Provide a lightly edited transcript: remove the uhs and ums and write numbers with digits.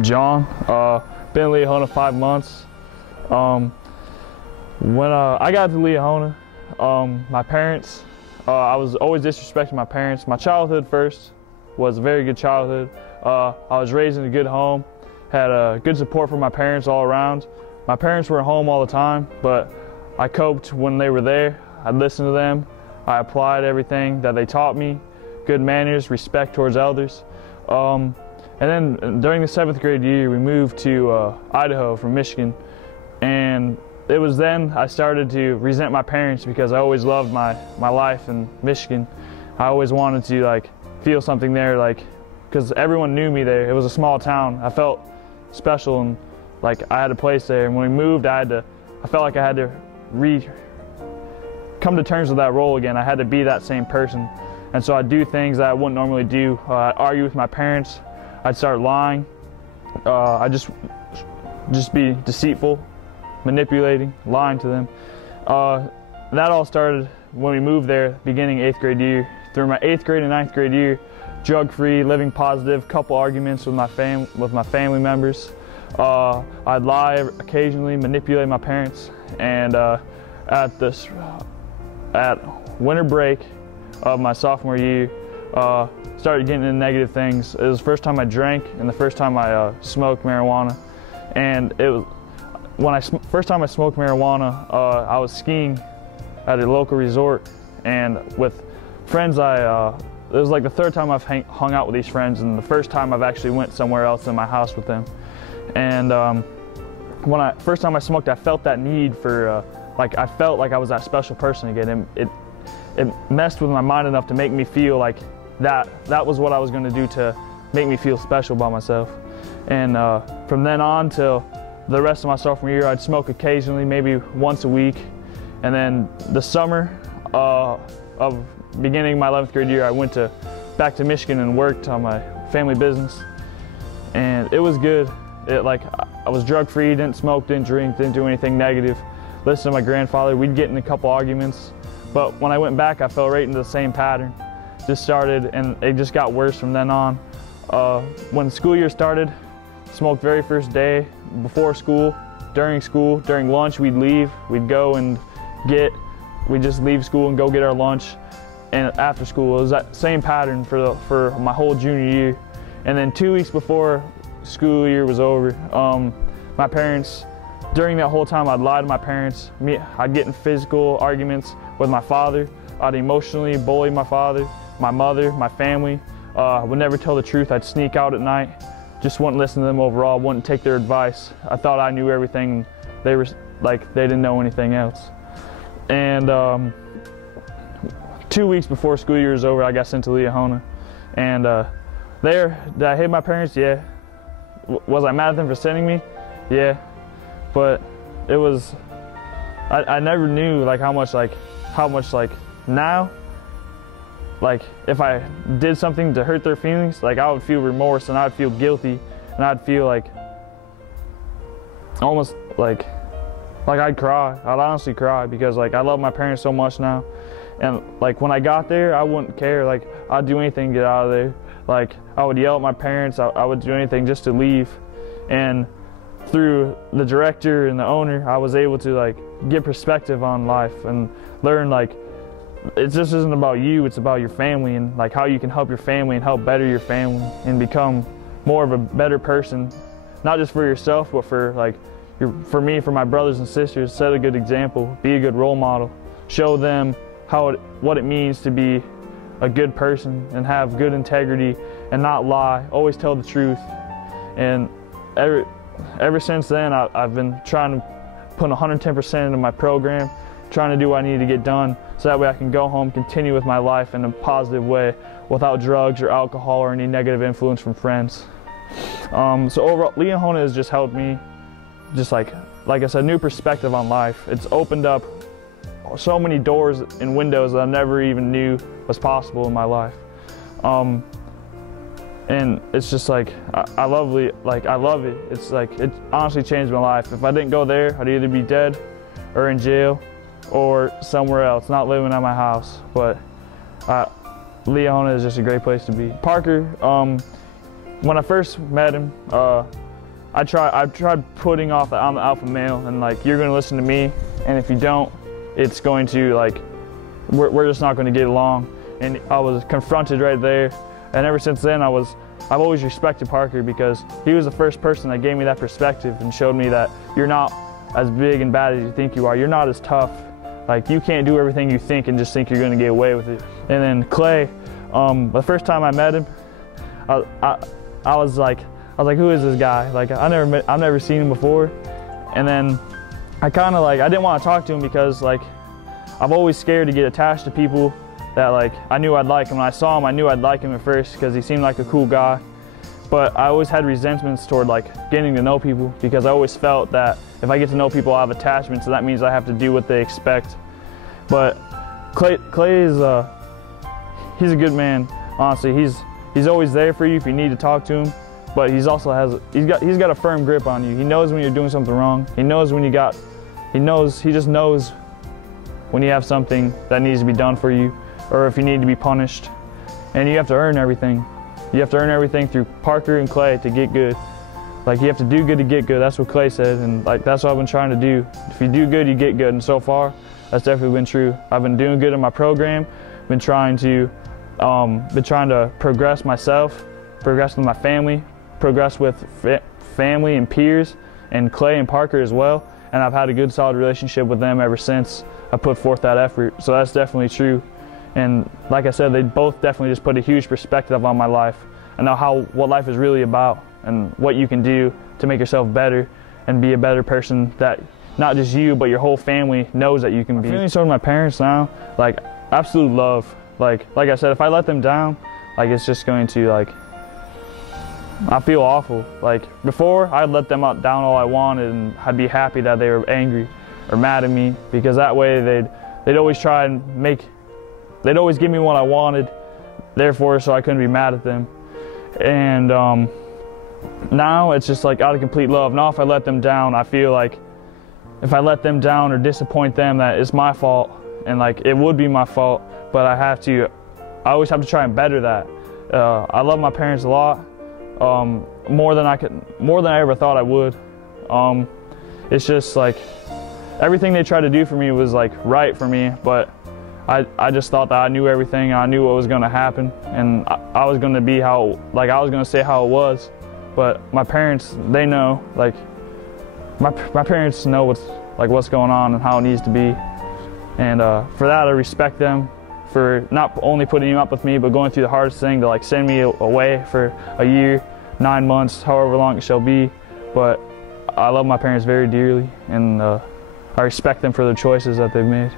John. Been in Liahona 5 months. When I got to Liahona, my parents, I was always disrespecting my parents. My childhood first was a very good childhood. I was raised in a good home, had good support from my parents all around. My parents were home all the time, but I coped when they were there. I'd listen to them. I applied everything that they taught me, good manners, respect towards elders. And then during the 7th grade year, we moved to Idaho from Michigan. And it was then I started to resent my parents because I always loved my life in Michigan. I always wanted to feel something there, because everyone knew me there. It was a small town. I felt special and I had a place there. And when we moved, I felt like I had to come to terms with that role again. I had to be that same person. And so I'd do things that I wouldn't normally do. I'd argue with my parents. I'd start lying. I'd just be deceitful, manipulating, lying to them. That all started when we moved there, beginning 8th grade year. Through my 8th grade and 9th grade year, drug-free, living positive, couple arguments with my family members. I'd lie occasionally, manipulate my parents, and at winter break of my sophomore year, started getting into negative things. It was the first time I drank and the first time I smoked marijuana. And it was when first time I smoked marijuana, I was skiing at a local resort, and with friends it was like the 3rd time I've hung out with these friends, and the first time I've actually went somewhere else in my house with them. And when first time I smoked, I felt that need for I felt like I was that special person again. And it messed with my mind enough to make me feel like that was what I was going to do to make me feel special by myself. And from then on till the rest of my sophomore year, I'd smoke occasionally, maybe once a week. And then the summer of beginning my 11th grade year, I went back to Michigan and worked on my family business. And it was good. I was drug-free, didn't smoke, didn't drink, didn't do anything negative. Listened to my grandfather. We'd get in a couple arguments. But when I went back, I fell right into the same pattern. Just started, and it just got worse from then on. When the school year started, smoked very first day, before school, during lunch, we'd leave. We'd go and we'd just leave school and go get our lunch. And after school, it was that same pattern for my whole junior year. And then 2 weeks before school year was over, my parents, during that whole time, I'd lie to my parents. I'd get in physical arguments with my father. I'd emotionally bully my father, my mother, my family. I would never tell the truth. I'd sneak out at night. Just wouldn't listen to them overall, wouldn't take their advice. I thought I knew everything. They didn't know anything else. And 2 weeks before school year was over, I got sent to Liahona. And did I hate my parents? Yeah. Was I mad at them for sending me? Yeah. But it was, I never knew how much now, if I did something to hurt their feelings, I would feel remorse and I'd feel guilty, and I'd feel almost I'd cry. I'd honestly cry because I love my parents so much now. And when I got there, I wouldn't care. I'd do anything to get out of there. I would yell at my parents. I would do anything just to leave. And through the director and the owner, I was able to get perspective on life and learn it just isn't about you, it's about your family, and how you can help your family and help better your family and become more of a better person, not just for yourself, but for for me, for my brothers and sisters. Set a good example, be a good role model, show them what it means to be a good person and have good integrity and not lie, always tell the truth. And ever since then, I've been trying to put 110% into my program, trying to do what I need to get done so that way I can go home, continue with my life in a positive way without drugs or alcohol or any negative influence from friends. So overall, Liahona has just helped me, just like I said, new perspective on life. It's opened up so many doors and windows that I never even knew was possible in my life. And it's just I love it. It's it honestly changed my life. If I didn't go there, I'd either be dead or in jail or somewhere else, not living at my house. But Liahona is just a great place to be. Parker, when I first met him, I've tried putting off that I'm the alpha male and like you're gonna listen to me, and if you don't, it's going to like we're just not going to get along. And I was confronted right there, and ever since then I've always respected Parker because he was the first person that gave me that perspective and showed me that you're not as big and bad as you think you are. You're not as tough. Like you can't do everything you think and just think you're going to get away with it. And then Clay, the first time I met him, I was like, who is this guy? Like I've never seen him before. And then I didn't want to talk to him because like I'm always scared to get attached to people that like I knew I'd like him. When I saw him, I knew I'd like him at first because he seemed like a cool guy. But I always had resentments toward like getting to know people because I always felt that if I get to know people, I have attachments, so that means I have to do what they expect. But Clay is he's a good man. Honestly, he's always there for you if you need to talk to him. But he's got a firm grip on you. He knows when you're doing something wrong. He knows when he just knows when you have something that needs to be done for you, or if you need to be punished. And you have to earn everything. You have to earn everything through Parker and Clay to get good. Like you have to do good to get good. That's what Clay said, and like that's what I've been trying to do. If you do good, you get good. And so far, that's definitely been true. I've been doing good in my program. Been trying to progress myself, progress with my family, progress with family and peers, and Clay and Parker as well. And I've had a good, solid relationship with them ever since I put forth that effort. So that's definitely true. And like I said, they both definitely just put a huge perspective on my life and know what life is really about and what you can do to make yourself better and be a better person that not just you, but your whole family knows that you can be. I'm feeling towards my parents now, like absolute love. Like I said, if I let them down, like it's just going to like, I feel awful. Like before, I'd let them down all I wanted and I'd be happy that they were angry or mad at me, because that way they'd always try and they'd always give me what I wanted, therefore so I couldn't be mad at them. And now it's just like out of complete love. Now if I let them down, I feel like if I let them down or disappoint them, that it's my fault, and like it would be my fault, but I always have to try and better that. I love my parents a lot, more than I ever thought I would. It's just like everything they tried to do for me was like right for me, but I just thought that I knew everything. I knew what was going to happen, and I was going to be I was going to say how it was. But my parents, they know, like my parents know what's going on and how it needs to be. And for that, I respect them for not only putting up with me, but going through the hardest thing to like send me away for a year, 9 months, however long it shall be. But I love my parents very dearly, and I respect them for the choices that they've made.